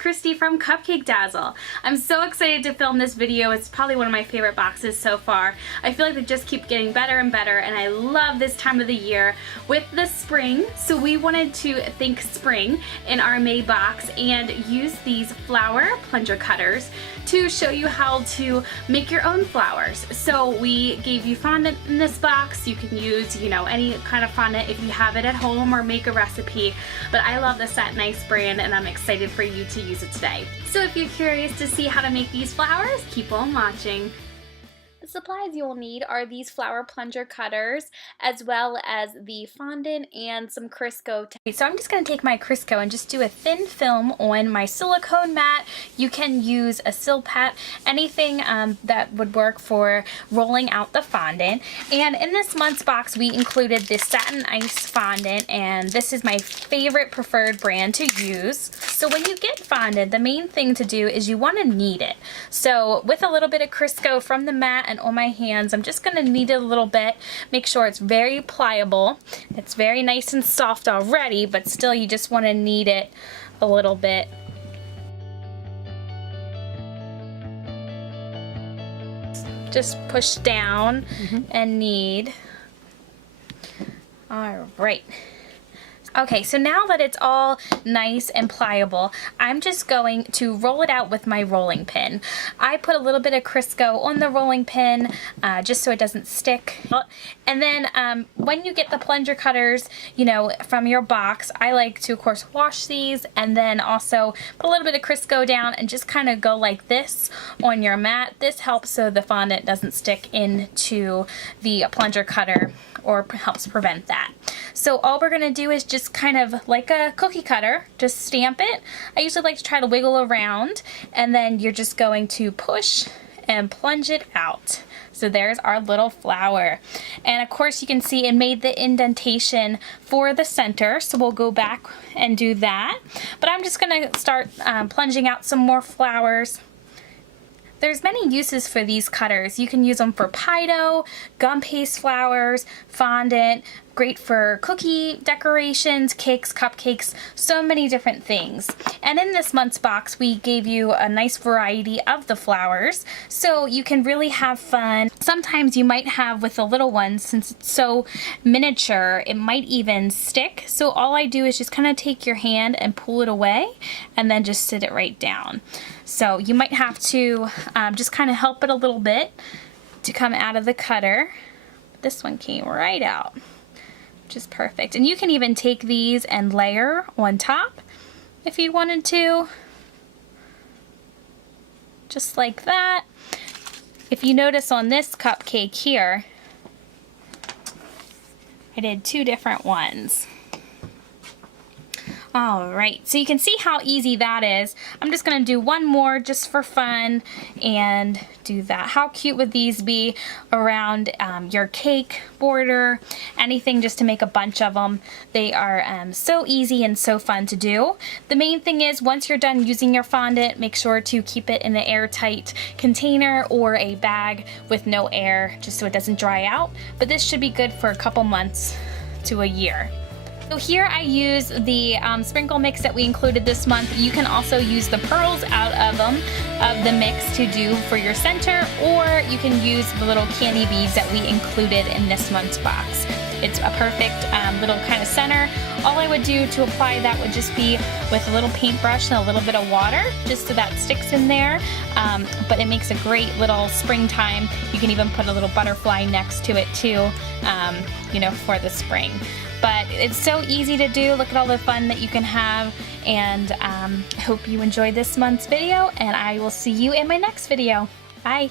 Christy from Cupcake Dazzle. I'm so excited to film this video. It's probably one of my favorite boxes so far. I feel like they just keep getting better and better, and I love this time of the year with the spring. So we wanted to think spring in our May box and use these flower plunger cutters to show you how to make your own flowers. So we gave you fondant in this box. You can use, any kind of fondant if you have it at home or make a recipe. But I love the Set Nice brand and I'm excited for you to use it today. So if you're curious to see how to make these flowers, keep on watching. The supplies you'll need are these flower plunger cutters, as well as the fondant and some Crisco. So I'm just going to take my Crisco and just do a thin film on my silicone mat. You can use a Silpat, anything that would work for rolling out the fondant. And in this month's box we included this Satin Ice fondant, and this is my favorite preferred brand to use. So when you get fondant, the main thing to do is you want to knead it. So with a little bit of Crisco from the mat and on my hands, I'm just going to knead it a little bit. Make sure it's very pliable. It's very nice and soft already, but still you just want to knead it a little bit. Just push down and knead. All right. Okay, so now that it's all nice and pliable, I'm just going to roll it out with my rolling pin. I put a little bit of Crisco on the rolling pin just so it doesn't stick. And then when you get the plunger cutters, from your box, I like to, of course, wash these and then also put a little bit of Crisco down and just kind of go like this on your mat. This helps so the fondant doesn't stick into the plunger cutter, or helps prevent that. So all we're going to do is just kind of like a cookie cutter, just stamp it. I usually like to try to wiggle around, and then you're just going to push and plunge it out. So there's our little flower. And of course you can see it made the indentation for the center, so we'll go back and do that. But I'm just going to start plunging out some more flowers. There's many uses for these cutters. You can use them for pie dough, gum paste flowers, fondant, great for cookie decorations, cakes, cupcakes, so many different things. And in this month's box, we gave you a nice variety of the flowers, so you can really have fun. Sometimes you might have with the little ones, since it's so miniature, it might even stick. So all I do is just kind of take your hand and pull it away, and then just sit it right down. So you might have to just kind of help it a little bit to come out of the cutter. This one came right out, which is perfect. And you can even take these and layer on top if you wanted to, just like that. If you notice on this cupcake here, I did two different ones. Alright, so you can see how easy that is. I'm just going to do one more just for fun and do that. How cute would these be around your cake border? Anything just to make a bunch of them. They are so easy and so fun to do. The main thing is once you're done using your fondant, make sure to keep it in an airtight container or a bag with no air, just so it doesn't dry out. But this should be good for a couple months to a year. So here I use the sprinkle mix that we included this month. You can also use the pearls out of the mix to do for your center, or you can use the little candy beads that we included in this month's box. It's a perfect little kind of center. All I would do to apply that would just be with a little paintbrush and a little bit of water, just so that sticks in there. But it makes a great little springtime. You can even put a little butterfly next to it too, for the spring. But it's so easy to do. Look at all the fun that you can have, and I hope you enjoyed this month's video, and I will see you in my next video. Bye!